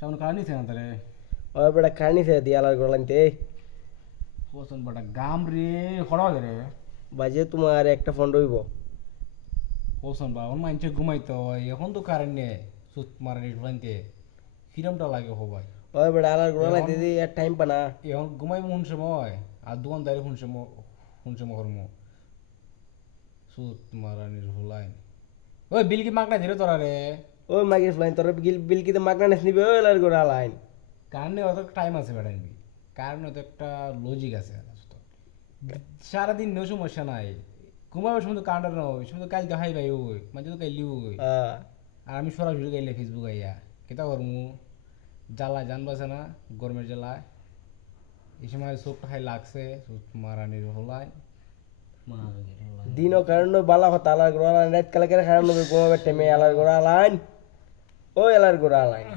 সামনে কার নিছে না তারে ওই বেটা খানি সে দিয়ালার গোলাইতে পছন্দ বড় গাম রে খড়া রে বাজে তোমার একটা ফোন রইব পছন্দ বা ওর মাইনছে ঘুমাইতো এখন তো কারেন্ট নেই সুত মারানি ঢুলাইতে কিরমটা লাগে হবাই ওই বেটা আলার গোলাইতে দি আর টাইম পানা এখন ঘুমাই কোন সময় আর দোকানদারি কোন সময় করমু সুত মারানির হুলাই ওই বিল কি মাগনা দিলে তোরা রে ওই মাগির ফ্লাইন তোর বিল কিতে মাগনা নেস নিবে ওই আলার গোলা লাইন কারণে অত টাইম আছে বেড়া নিবি কারণে তো একটা লজিক আছে সারাদিন নেও সমস্যা নাই ঘুমাবার সময় তো কারেন্ট নয় ওই সময় তো কাল দেখাই ভাই ওই মাঝে তো কাইলি ওই আর আমি সরাসরি গাইলে ফেসবুক আইয়া কেতা করমু জ্বালা জান বাসে না গরমের জ্বালায় এই সময় চোখটা খাই লাগছে মারানির হলাই দিনও কারণ বালা কথা আলার গোলা লাইন রাত কালে করে খারাপ নবে ঘুমাবে টেমে আলার গোলা লাইন ওই আলার গোলা লাইন